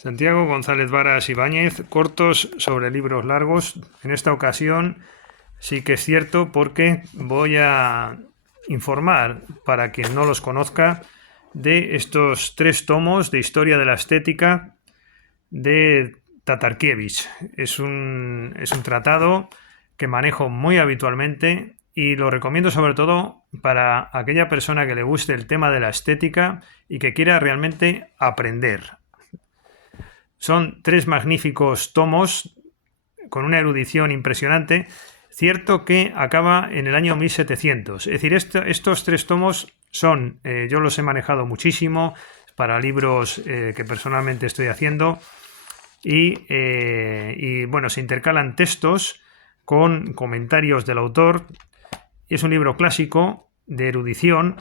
Santiago González Varas Ibáñez, cortos sobre libros largos. En esta ocasión sí que es cierto porque voy a informar, para quien no los conozca, de estos 3 tomos de Historia de la Estética de Tatarkiewicz. Es un tratado que manejo muy habitualmente y lo recomiendo sobre todo para aquella persona que le guste el tema de la estética y que quiera realmente aprender. Son 3 magníficos tomos con una erudición impresionante. Cierto que acaba en el año 1700. Es decir, estos 3 tomos son, yo los he manejado muchísimo para libros que personalmente estoy haciendo y bueno, se intercalan textos con comentarios del autor. Es un libro clásico de erudición.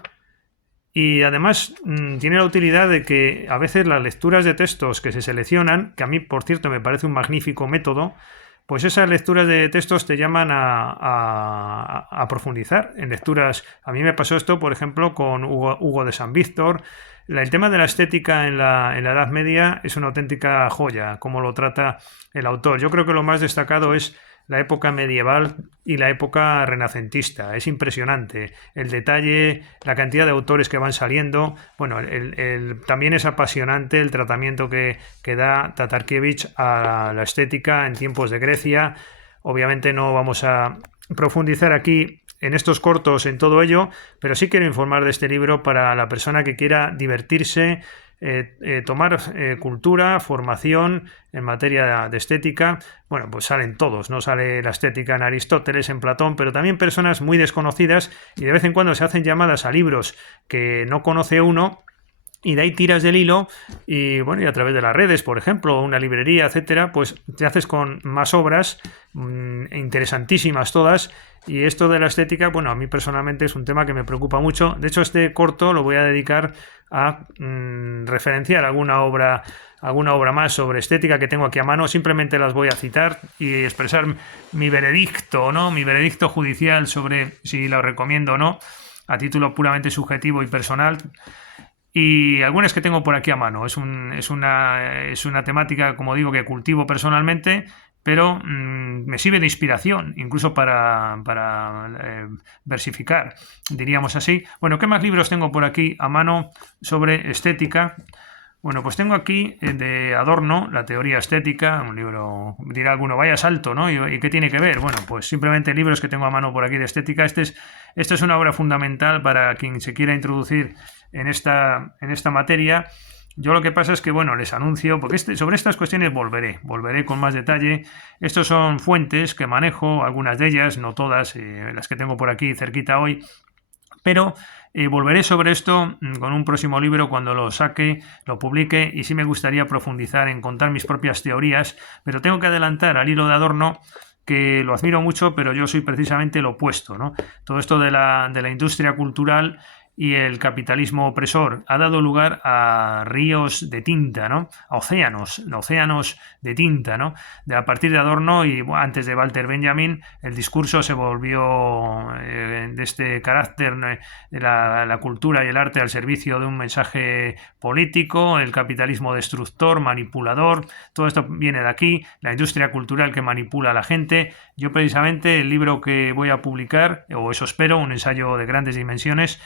Y además tiene la utilidad de que a veces las lecturas de textos que se seleccionan, que a mí por cierto me parece un magnífico método, pues esas lecturas de textos te llaman a profundizar en lecturas. A mí me pasó esto, por ejemplo, con Hugo de San Víctor. El tema de la estética en la Edad Media es una auténtica joya, como lo trata el autor. Yo creo que lo más destacado es la época medieval y la época renacentista. Es impresionante el detalle, la cantidad de autores que van saliendo. Bueno, también es apasionante el tratamiento que da Tatarkiewicz a la estética en tiempos de Grecia. Obviamente no vamos a profundizar aquí en estos cortos en todo ello, pero sí quiero informar de este libro para la persona que quiera divertirse, tomar cultura, formación en materia de estética. Bueno, pues salen todos, no sale la estética en Aristóteles, en Platón, pero también personas muy desconocidas, y de vez en cuando se hacen llamadas a libros que no conoce uno, y de ahí tiras del hilo y bueno, y a través de las redes, por ejemplo, una librería, etcétera, pues te haces con más obras interesantísimas todas. Y esto de la estética, bueno, a mí personalmente es un tema que me preocupa mucho. De hecho, este corto lo voy a dedicar a referenciar alguna obra más sobre estética que tengo aquí a mano. Simplemente las voy a citar y expresar mi veredicto, ¿no? Mi veredicto judicial sobre si lo recomiendo o no, a título puramente subjetivo y personal. Y algunas que tengo por aquí a mano. Es una temática, como digo, que cultivo personalmente, pero me sirve de inspiración, incluso para versificar, diríamos así. Bueno, ¿qué más libros tengo por aquí a mano sobre estética? Bueno, pues tengo aquí de Adorno, La teoría estética, un libro, dirá alguno, vaya salto, ¿no? ¿Y qué tiene que ver? Bueno, pues simplemente libros que tengo a mano por aquí de estética. Esta es una obra fundamental para quien se quiera introducir en esta materia. Yo lo que pasa es que, bueno, les anuncio, porque sobre estas cuestiones volveré con más detalle. Estos son fuentes que manejo, algunas de ellas, no todas, las que tengo por aquí cerquita hoy, pero volveré sobre esto con un próximo libro cuando lo saque, lo publique, y sí me gustaría profundizar en contar mis propias teorías, pero tengo que adelantar al hilo de Adorno, que lo admiro mucho, pero yo soy precisamente lo opuesto, ¿no? Todo esto de la industria cultural y el capitalismo opresor ha dado lugar a ríos de tinta, ¿no? A océanos de tinta, ¿no? A partir de Adorno y antes de Walter Benjamin, el discurso se volvió de este carácter de la cultura y el arte al servicio de un mensaje político, el capitalismo destructor, manipulador. Todo esto viene de aquí, la industria cultural que manipula a la gente. Yo precisamente el libro que voy a publicar, o eso espero, un ensayo de grandes dimensiones,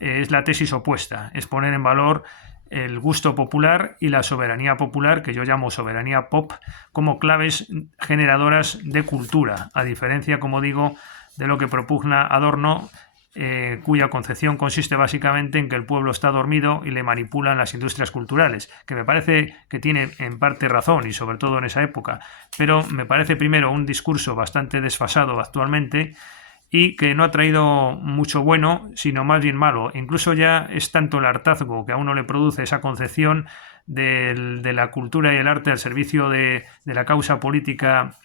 es la tesis opuesta, es poner en valor el gusto popular y la soberanía popular, que yo llamo soberanía pop, como claves generadoras de cultura, a diferencia, como digo, de lo que propugna Adorno, cuya concepción consiste básicamente en que el pueblo está dormido y le manipulan las industrias culturales, que me parece que tiene en parte razón, y sobre todo en esa época, pero me parece primero un discurso bastante desfasado actualmente, y que no ha traído mucho bueno, sino más bien malo. Incluso ya es tanto el hartazgo que a uno le produce esa concepción de la cultura y el arte al servicio de la causa política,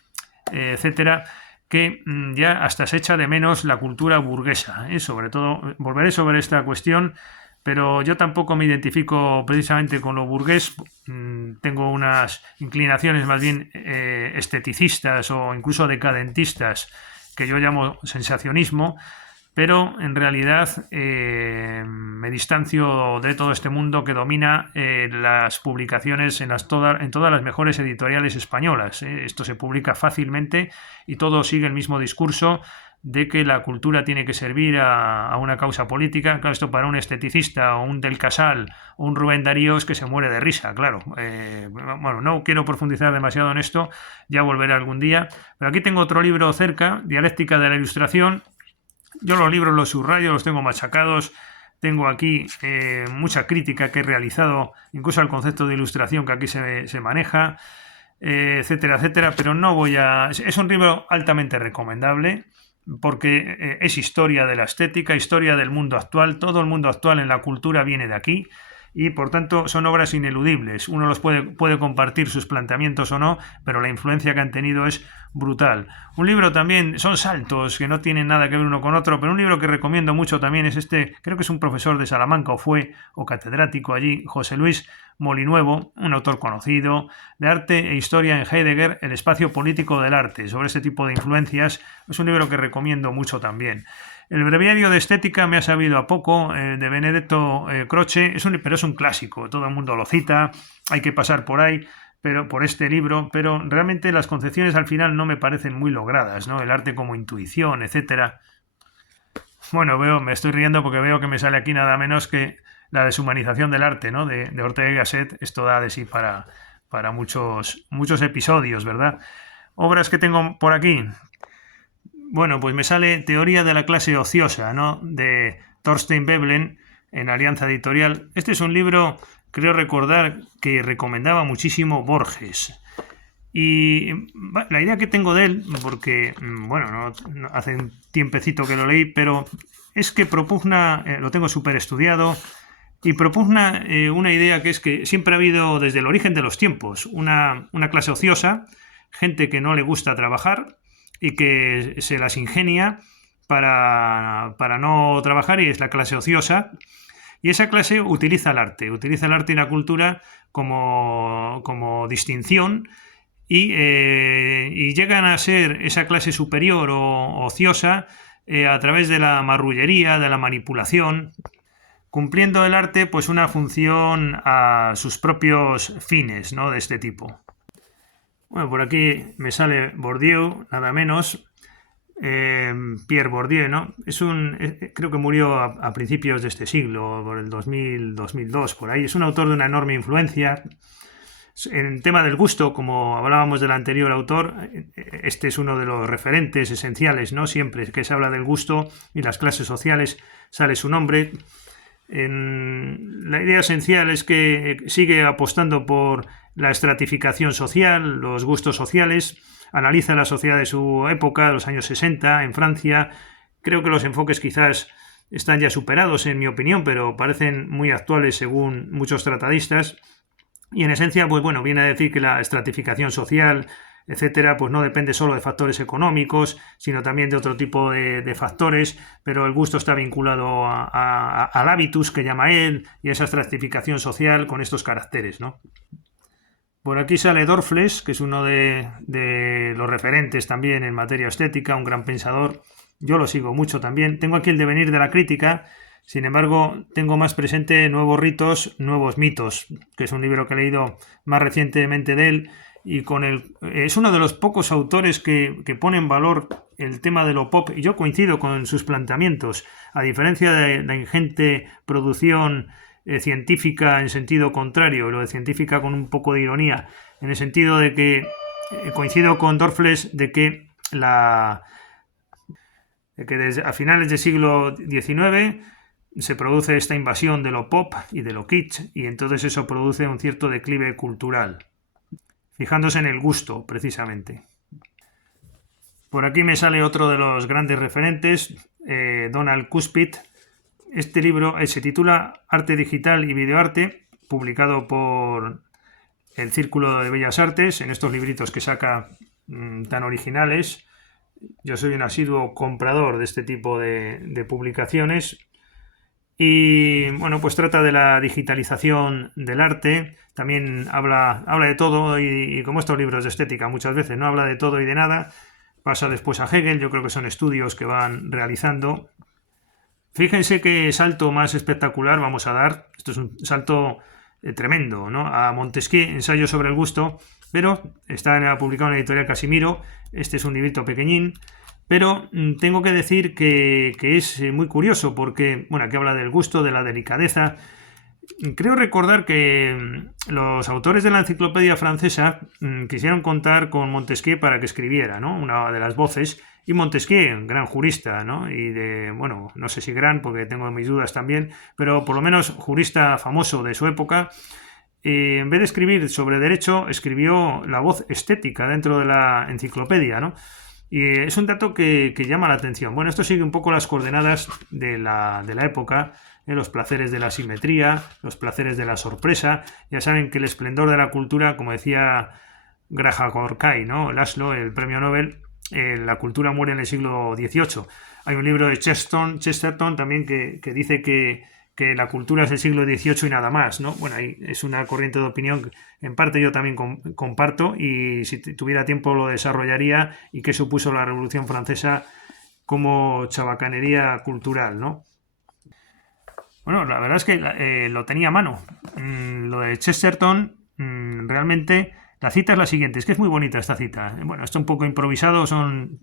etcétera, que ya hasta se echa de menos la cultura burguesa. Sobre todo, volveré sobre esta cuestión, pero yo tampoco me identifico precisamente con lo burgués. Tengo unas inclinaciones más bien esteticistas o incluso decadentistas, que yo llamo sensacionismo, pero en realidad me distancio de todo este mundo que domina las publicaciones en todas las mejores editoriales españolas. Esto se publica fácilmente y todo sigue el mismo discurso de que la cultura tiene que servir a una causa política. Claro, esto para un esteticista o un Del Casal o un Rubén Darío es que se muere de risa, claro. Bueno, no quiero profundizar demasiado en esto, ya volveré algún día, pero aquí tengo otro libro cerca, Dialéctica de la Ilustración. Yo los libros los subrayo, los tengo machacados. Tengo aquí mucha crítica que he realizado, incluso al concepto de ilustración que aquí se maneja, etcétera, etcétera, pero no voy a... Es un libro altamente recomendable porque es historia de la estética, historia del mundo actual. Todo el mundo actual en la cultura viene de aquí y por tanto son obras ineludibles. Uno los puede compartir sus planteamientos o no, pero la influencia que han tenido es brutal. Un libro también, son saltos que no tienen nada que ver uno con otro, pero un libro que recomiendo mucho también es este, creo que es un profesor de Salamanca o catedrático allí, José Luis Molinuevo, un autor conocido, de arte e historia en Heidegger, el espacio político del arte, sobre este tipo de influencias. Es un libro que recomiendo mucho también. El breviario de estética me ha sabido a poco, de Benedetto Croce, pero es un clásico, todo el mundo lo cita, hay que pasar por ahí, por este libro, pero realmente las concepciones al final no me parecen muy logradas, ¿no? El arte como intuición, etcétera. Bueno, me estoy riendo porque veo que me sale aquí nada menos que la deshumanización del arte, ¿no? De Ortega y Gasset. Esto da de sí para muchos episodios, ¿verdad? Obras que tengo por aquí. Bueno, pues me sale Teoría de la clase ociosa, ¿no? De Thorstein Veblen, en Alianza Editorial. Este es un libro, creo recordar, que recomendaba muchísimo Borges. Y la idea que tengo de él, porque, bueno, no hace un tiempecito que lo leí, pero es que propugna, lo tengo súper estudiado, y propugna una idea que es que siempre ha habido, desde el origen de los tiempos, una clase ociosa, gente que no le gusta trabajar y que se las ingenia para no trabajar, y es la clase ociosa. Y esa clase utiliza el arte y la cultura como distinción, y llegan a ser esa clase superior o ociosa a través de la marrullería, de la manipulación, cumpliendo el arte pues una función a sus propios fines, ¿no? De este tipo. Bueno, por aquí me sale Bourdieu, nada menos. Pierre Bourdieu, ¿no? Creo que murió a principios de este siglo, por el 2000, 2002, por ahí. Es un autor de una enorme influencia. En el tema del gusto, como hablábamos del anterior autor, este es uno de los referentes esenciales, ¿no? Siempre que se habla del gusto y las clases sociales sale su nombre. La idea esencial es que sigue apostando por la estratificación social, los gustos sociales, analiza la sociedad de su época, de los años 60, en Francia. Creo que los enfoques quizás están ya superados, en mi opinión, pero parecen muy actuales según muchos tratadistas. Y en esencia, pues bueno, viene a decir que la estratificación social, etcétera, pues no depende solo de factores económicos, sino también de otro tipo de factores, pero el gusto está vinculado al hábitus, que llama él, y a esa estratificación social con estos caracteres, ¿no? Por aquí sale Dorfles, que es uno de los referentes también en materia estética, un gran pensador. Yo lo sigo mucho también. Tengo aquí el Devenir de la crítica. Sin embargo, tengo más presente Nuevos ritos, nuevos mitos, que es un libro que he leído más recientemente de él, y es uno de los pocos autores que pone en valor el tema de lo pop, y yo coincido con sus planteamientos, a diferencia de la ingente producción científica en sentido contrario, lo de científica con un poco de ironía, en el sentido de que coincido con Dorfles de que desde a finales del siglo XIX se produce esta invasión de lo pop y de lo kitsch, y entonces eso produce un cierto declive cultural, fijándose en el gusto, precisamente. Por aquí me sale otro de los grandes referentes, Donald Kuspit. Este libro se titula Arte Digital y Videoarte, publicado por el Círculo de Bellas Artes, en estos libritos que saca tan originales. Yo soy un asiduo comprador de este tipo de publicaciones. Y bueno, pues trata de la digitalización del arte. También habla de todo, y como estos libros de estética muchas veces no habla de todo y de nada. Pasa después a Hegel. Yo creo que son estudios que van realizando. Fíjense qué salto más espectacular vamos a dar. Esto es un salto tremendo, ¿no? A Montesquieu, Ensayo sobre el gusto, pero está publicado en la editorial Casimiro. Este es un librito pequeñín, pero tengo que decir que es muy curioso porque, bueno, aquí habla del gusto, de la delicadeza. Creo recordar que los autores de la enciclopedia francesa quisieron contar con Montesquieu para que escribiera, ¿no? Una de las voces. Y Montesquieu, gran jurista, ¿no? Y de, bueno, no sé si gran, porque tengo mis dudas también, pero por lo menos jurista famoso de su época, en vez de escribir sobre derecho, escribió la voz estética dentro de la enciclopedia, ¿no? Y es un dato que llama la atención. Bueno, esto sigue un poco las coordenadas de la época, los placeres de la simetría, los placeres de la sorpresa. Ya saben que el esplendor de la cultura, como decía Graja Gorkai, ¿no? Laszlo, el premio Nobel, la cultura muere en el siglo XVIII. Hay un libro de Chesterton también que dice que la cultura es el siglo XVIII y nada más, ¿no? Bueno, ahí es una corriente de opinión que en parte yo también comparto, y si tuviera tiempo lo desarrollaría, y qué supuso la Revolución Francesa como chabacanería cultural, ¿no? Bueno, la verdad es que lo tenía a mano. Lo de Chesterton, realmente, la cita es la siguiente, es que es muy bonita esta cita. Bueno, esto un poco improvisado, son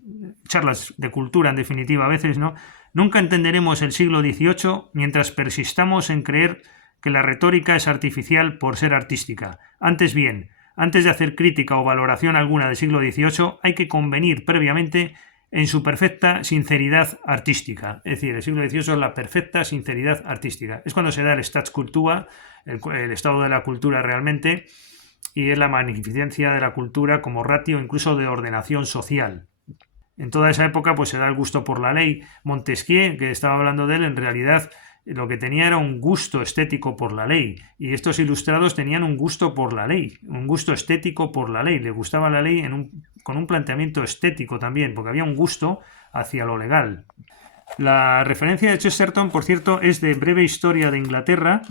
charlas de cultura en definitiva a veces, ¿no? Nunca entenderemos el siglo XVIII mientras persistamos en creer que la retórica es artificial por ser artística. Antes bien, antes de hacer crítica o valoración alguna del siglo XVIII, hay que convenir previamente en su perfecta sinceridad artística. Es decir, el siglo XVIII es la perfecta sinceridad artística. Es cuando se da el Staatskultur, el estado de la cultura realmente, y es la magnificencia de la cultura como ratio incluso de ordenación social. En toda esa época pues se da el gusto por la ley. Montesquieu, que estaba hablando de él, en realidad lo que tenía era un gusto estético por la ley, y estos ilustrados tenían un gusto por la ley, un gusto estético por la ley, le gustaba la ley con un planteamiento estético también, porque había un gusto hacia lo legal. La referencia de Chesterton, por cierto, es de Breve Historia de Inglaterra.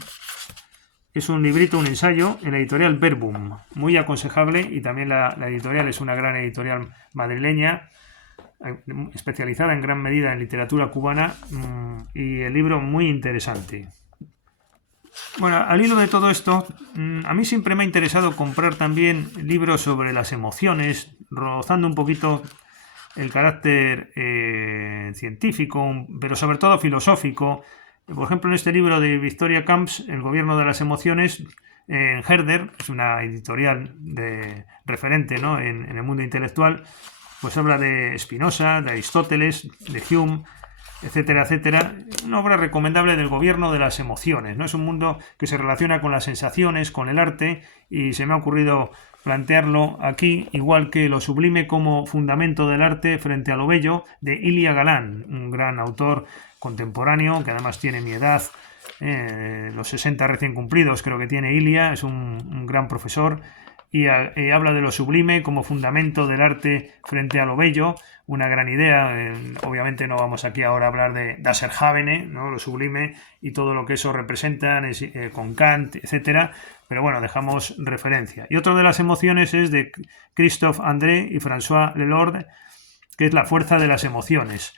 Es un librito, un ensayo, en la editorial Verbum, muy aconsejable, y también la editorial es una gran editorial madrileña, especializada en gran medida en literatura cubana, y el libro muy interesante. Bueno, al hilo de todo esto, a mí siempre me ha interesado comprar también libros sobre las emociones, rozando un poquito el carácter científico, pero sobre todo filosófico. Por ejemplo, en este libro de Victoria Camps, El gobierno de las emociones, en Herder, es una editorial referente, ¿no?, en el mundo intelectual, pues habla de Spinoza, de Aristóteles, de Hume, etcétera, etcétera. Una obra recomendable del gobierno de las emociones, ¿no? Es un mundo que se relaciona con las sensaciones, con el arte, y se me ha ocurrido plantearlo aquí, igual que lo sublime como fundamento del arte frente a lo bello, de Ilia Galán, un gran autor contemporáneo que además tiene mi edad, los 60 recién cumplidos creo que tiene Ilia, es un gran profesor, y habla de lo sublime como fundamento del arte frente a lo bello, una gran idea. Obviamente no vamos aquí ahora a hablar de Das Erhabene, ¿no?, lo sublime y todo lo que eso representa, con Kant, etcétera, pero bueno, dejamos referencia. Y otro de las emociones es de Christophe André y François Lelord, que es La fuerza de las emociones.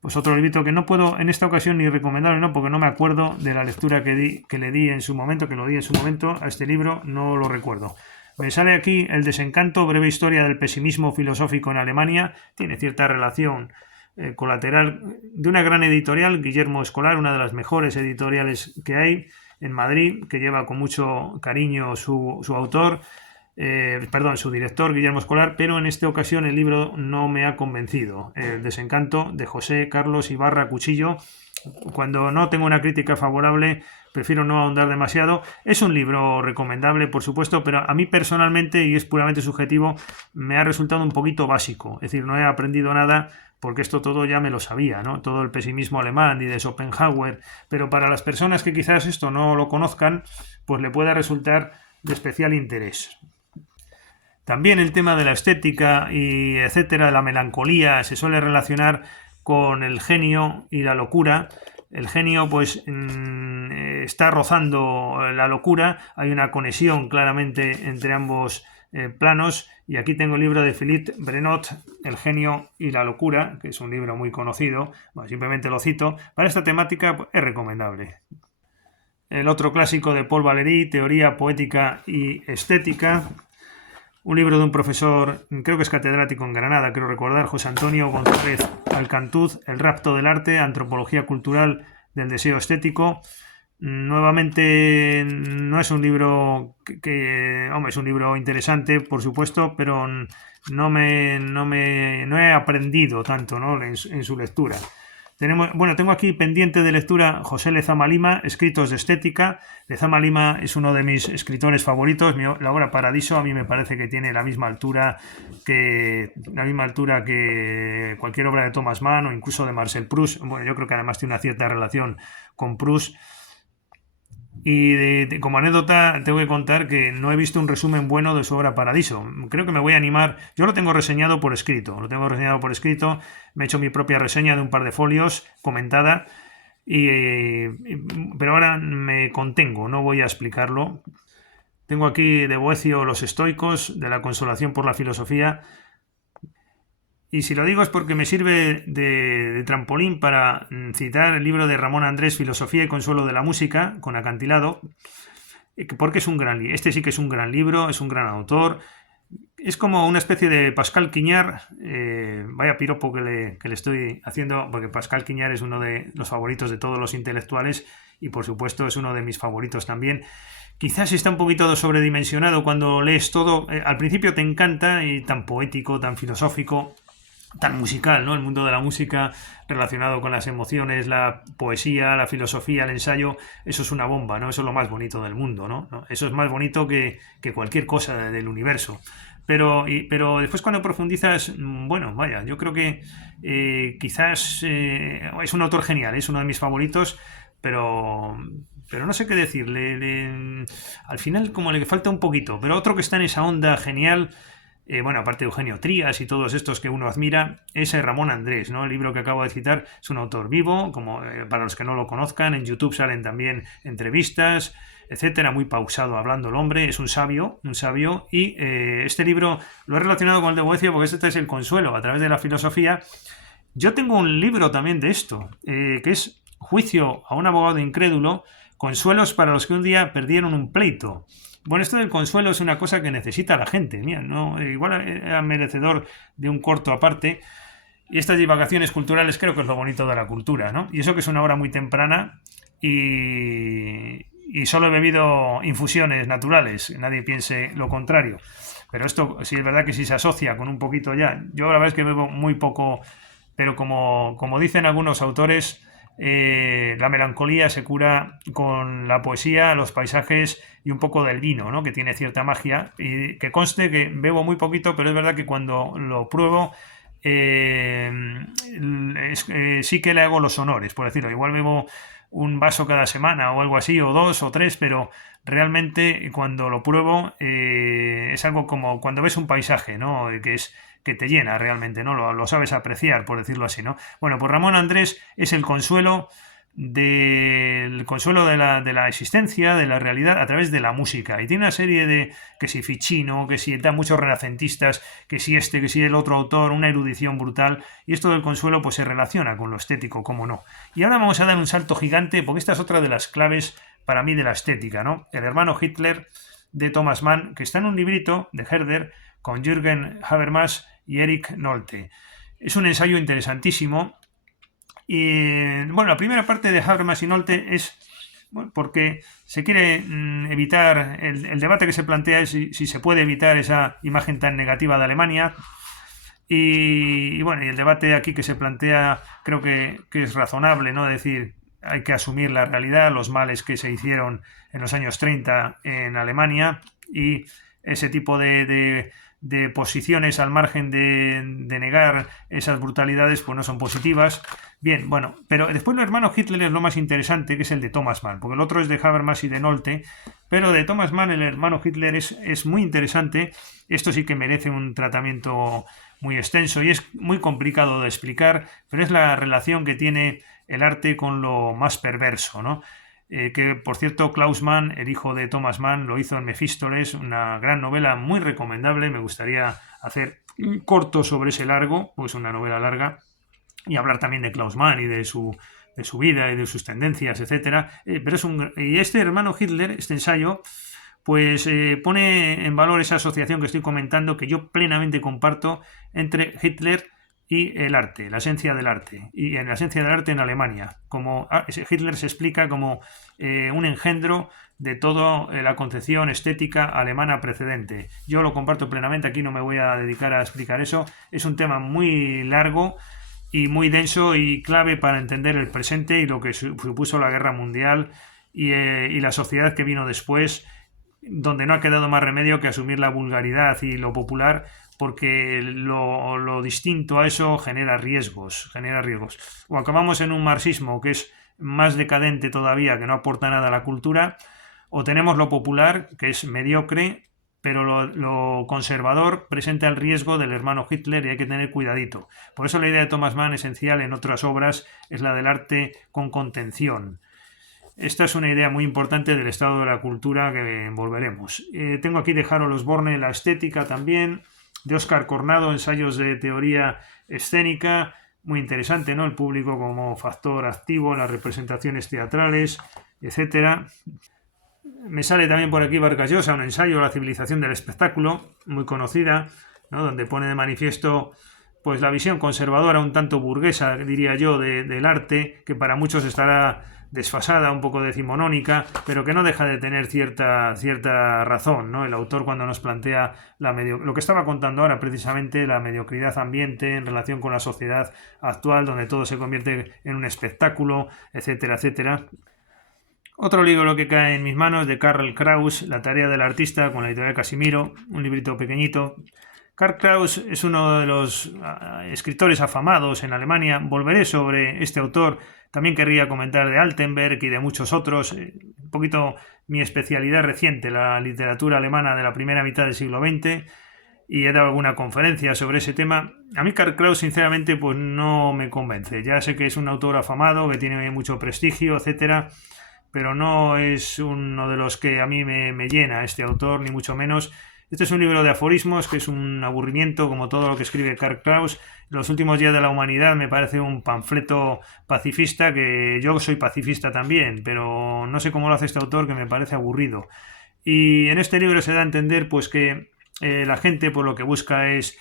Pues otro librito que no puedo en esta ocasión ni recomendarlo, ¿no?, porque no me acuerdo de la lectura que le di en su momento, a este libro, no lo recuerdo. Me sale aquí El desencanto, breve historia del pesimismo filosófico en Alemania. Tiene cierta relación colateral de una gran editorial, Guillermo Escolar, una de las mejores editoriales que hay en Madrid, que lleva con mucho cariño su autor, su director, Guillermo Escolar, pero en esta ocasión el libro no me ha convencido. El desencanto, de José Carlos Ibarra Cuchillo. Cuando no tengo una crítica favorable, prefiero no ahondar demasiado. Es un libro recomendable, por supuesto, pero a mí personalmente, y es puramente subjetivo, me ha resultado un poquito básico. Es decir, no he aprendido nada, porque esto todo ya me lo sabía, ¿no? Todo el pesimismo alemán y de Schopenhauer, pero para las personas que quizás esto no lo conozcan, pues le pueda resultar de especial interés. También el tema de la estética y etcétera, la melancolía, se suele relacionar con el genio y la locura. El genio pues está rozando la locura, hay una conexión claramente entre ambos planos. Y aquí tengo el libro de Philippe Brenot, El genio y la locura, que es un libro muy conocido. Bueno, simplemente lo cito. Para esta temática pues, es recomendable. El otro clásico de Paul Valéry, Teoría, Poética y Estética. Un libro de un profesor, creo que es catedrático en Granada, creo recordar, José Antonio González Alcantuz, El rapto del arte, Antropología cultural del deseo estético. Nuevamente, no es un libro hombre, es un libro interesante, por supuesto, pero no he aprendido tanto, ¿no?, en su lectura. Tengo aquí pendiente de lectura José Lezama Lima, Escritos de Estética. Lezama Lima es uno de mis escritores favoritos. La obra Paradiso a mí me parece que tiene la misma altura que cualquier obra de Thomas Mann o incluso de Marcel Proust. Bueno, yo creo que además tiene una cierta relación con Proust. Y como anécdota tengo que contar que no he visto un resumen bueno de su obra Paradiso. Creo que me voy a animar. Yo lo tengo reseñado por escrito. Me he hecho mi propia reseña de un par de folios comentada. Pero ahora me contengo, no voy a explicarlo. Tengo aquí de Boecio Los estoicos, de la consolación por la filosofía. Y si lo digo es porque me sirve de trampolín para citar el libro de Ramón Andrés, Filosofía y Consuelo de la Música, con acantilado, porque es un gran libro. Este sí que es un gran libro, es un gran autor. Es como una especie de Pascal Quignard, vaya piropo que le estoy haciendo, porque Pascal Quignard es uno de los favoritos de todos los intelectuales y por supuesto es uno de mis favoritos también. Quizás está un poquito sobredimensionado cuando lees todo. Al principio te encanta y tan poético, tan filosófico, tan musical, ¿no? El mundo de la música relacionado con las emociones, la poesía, la filosofía, el ensayo, eso es una bomba, ¿no? Eso es lo más bonito del mundo, ¿no? Eso es más bonito que cualquier cosa del universo. Pero después cuando profundizas, bueno, vaya, yo creo que quizás es un autor genial, es uno de mis favoritos, pero no sé qué decir. Al final como le falta un poquito, pero otro que está en esa onda genial. Bueno, aparte de Eugenio Trías y todos estos que uno admira, es Ramón Andrés, ¿no? El libro que acabo de citar es un autor vivo, como para los que no lo conozcan, en YouTube salen también entrevistas, etcétera, muy pausado hablando el hombre, es un sabio, y este libro lo he relacionado con el de Boecio porque este es el consuelo a través de la filosofía. Yo tengo un libro también de esto, que es Juicio a un abogado incrédulo, consuelos para los que un día perdieron un pleito. Bueno, esto del consuelo es una cosa que necesita la gente. Mira, no, igual era merecedor de un corto aparte. Y estas divagaciones culturales creo que es lo bonito de la cultura, ¿no? Y eso que es una hora muy temprana y solo he bebido infusiones naturales. Nadie piense lo contrario. Pero esto sí es verdad que si se asocia con un poquito ya. Yo la verdad es que bebo muy poco, pero como dicen algunos autores, la melancolía se cura con la poesía, los paisajes y un poco del vino, ¿no?, que tiene cierta magia. Y que conste que bebo muy poquito, pero es verdad que cuando lo pruebo sí que le hago los honores, por decirlo. Igual bebo un vaso cada semana o algo así, o dos o tres, pero realmente cuando lo pruebo es algo como cuando ves un paisaje, ¿no?, que te llena realmente, ¿no? Lo sabes apreciar, por decirlo así, ¿no? Bueno, pues Ramón Andrés es el consuelo de la existencia, de la realidad, a través de la música. Y tiene una serie de, que si Ficino, que si da muchos renacentistas, que si el otro autor, una erudición brutal. Y esto del consuelo pues se relaciona con lo estético, cómo no. Y ahora vamos a dar un salto gigante, porque esta es otra de las claves para mí de la estética, ¿no? El hermano Hitler de Thomas Mann, que está en un librito de Herder con Jürgen Habermas y Eric Nolte. Es un ensayo interesantísimo. Y bueno, la primera parte de Habermas y Nolte es porque se quiere evitar el debate que se plantea es si se puede evitar esa imagen tan negativa de Alemania. Y bueno, y el debate aquí que se plantea creo que es razonable, ¿no? Es decir, hay que asumir la realidad, los males que se hicieron en los años 30 en Alemania, y ese tipo de posiciones al margen de negar esas brutalidades pues no son positivas. Bien, bueno, pero después el hermano Hitler es lo más interesante, que es el de Thomas Mann, porque el otro es de Habermas y de Nolte, pero de Thomas Mann el hermano Hitler es muy interesante. Esto sí que merece un tratamiento muy extenso y es muy complicado de explicar, pero es la relación que tiene el arte con lo más perverso, ¿no? que por cierto Klaus Mann, el hijo de Thomas Mann, lo hizo en Mefístoles, una gran novela muy recomendable. Me gustaría hacer un corto sobre ese largo, pues una novela larga, y hablar también de Klaus Mann y de su vida y de sus tendencias, etcétera. Pero y este hermano Hitler, este ensayo, pues pone en valor esa asociación que estoy comentando, que yo plenamente comparto, entre Hitler y el arte, la esencia del arte, y en la esencia del arte en Alemania. Como Hitler se explica como un engendro de toda la concepción estética alemana precedente. Yo lo comparto plenamente, aquí no me voy a dedicar a explicar eso. Es un tema muy largo y muy denso y clave para entender el presente y lo que supuso la Guerra Mundial y la sociedad que vino después, donde no ha quedado más remedio que asumir la vulgaridad y lo popular, porque lo distinto a eso genera riesgos. O acabamos en un marxismo que es más decadente todavía, que no aporta nada a la cultura, o tenemos lo popular, que es mediocre, pero lo conservador presenta el riesgo del hermano Hitler y hay que tener cuidadito. Por eso la idea de Thomas Mann, esencial en otras obras, es la del arte con contención. Esta es una idea muy importante del estado de la cultura que volveremos. Tengo aquí de Harold Osborne La estética también, de Óscar Cornado, ensayos de teoría escénica, muy interesante, ¿no? El público como factor activo en las representaciones teatrales, etcétera. Me sale también por aquí Vargas Llosa, un ensayo, La civilización del espectáculo, muy conocida, ¿no? Donde pone de manifiesto pues la visión conservadora, un tanto burguesa, diría yo, del arte, que para muchos estará desfasada, un poco decimonónica, pero que no deja de tener cierta razón, ¿no? El autor cuando nos plantea lo que estaba contando ahora, precisamente la mediocridad ambiente en relación con la sociedad actual, donde todo se convierte en un espectáculo, etcétera, etcétera. Otro libro que cae en mis manos de Karl Kraus, La tarea del artista, con la editorial Casimiro, un librito pequeñito. Karl Kraus es uno de los escritores afamados en Alemania. Volveré sobre este autor. También querría comentar de Altenberg y de muchos otros. Un poquito mi especialidad reciente, la literatura alemana de la primera mitad del siglo XX. Y he dado alguna conferencia sobre ese tema. A mí Karl Kraus, sinceramente, pues no me convence. Ya sé que es un autor afamado, que tiene mucho prestigio, etcétera, pero no es uno de los que a mí me llena este autor, ni mucho menos. Este es un libro de aforismos que es un aburrimiento, como todo lo que escribe Karl Kraus. Los últimos días de la humanidad me parece un panfleto pacifista, que yo soy pacifista también, pero no sé cómo lo hace este autor, que me parece aburrido. Y en este libro se da a entender pues que la gente por lo que busca es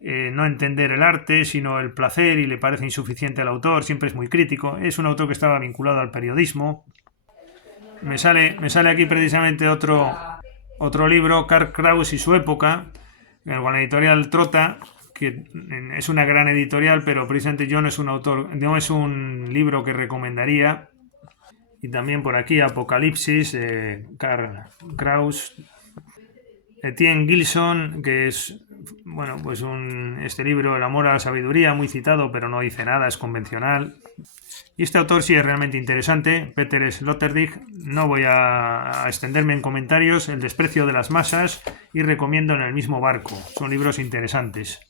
no entender el arte, sino el placer, y le parece insuficiente al autor, siempre es muy crítico. Es un autor que estaba vinculado al periodismo. Me sale aquí precisamente otro libro, Karl Kraus y su época, con la editorial Trota, que es una gran editorial, pero precisamente yo no es un libro que recomendaría. Y también por aquí Apocalipsis, Karl Kraus. Etienne Gilson, que es, bueno, pues este libro, El amor a la sabiduría, muy citado, pero no dice nada, es convencional. Y este autor sí es realmente interesante, Peter Sloterdijk. No voy a extenderme en comentarios. El desprecio de las masas y Recomiendo en el mismo barco. Son libros interesantes.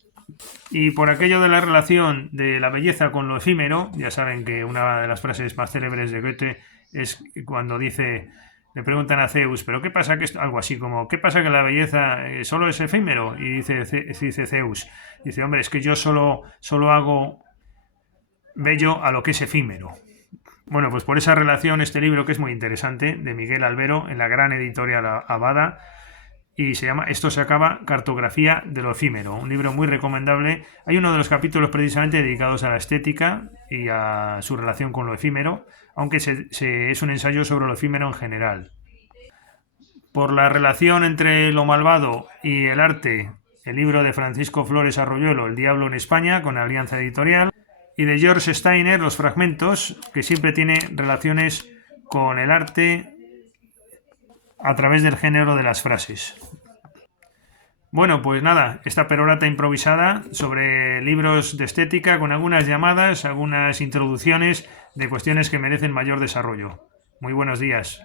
Y por aquello de la relación de la belleza con lo efímero, ya saben que una de las frases más célebres de Goethe es cuando dice, le preguntan a Zeus, ¿pero qué pasa que algo así como, ¿qué pasa que la belleza solo es efímero? Y dice Zeus, dice, hombre, es que yo solo hago bello a lo que es efímero. Bueno, pues por esa relación, este libro, que es muy interesante, de Miguel Albero, en la gran editorial Abada, y se llama Esto se acaba, Cartografía de lo efímero, un libro muy recomendable. Hay uno de los capítulos precisamente dedicados a la estética y a su relación con lo efímero, aunque es un ensayo sobre lo efímero en general. Por la relación entre lo malvado y el arte, el libro de Francisco Flores Arroyuelo, El diablo en España, con Alianza Editorial, y de George Steiner, Los fragmentos, que siempre tiene relaciones con el arte a través del género de las frases. Bueno, pues nada, esta perorata improvisada sobre libros de estética, con algunas llamadas, algunas introducciones de cuestiones que merecen mayor desarrollo. Muy buenos días.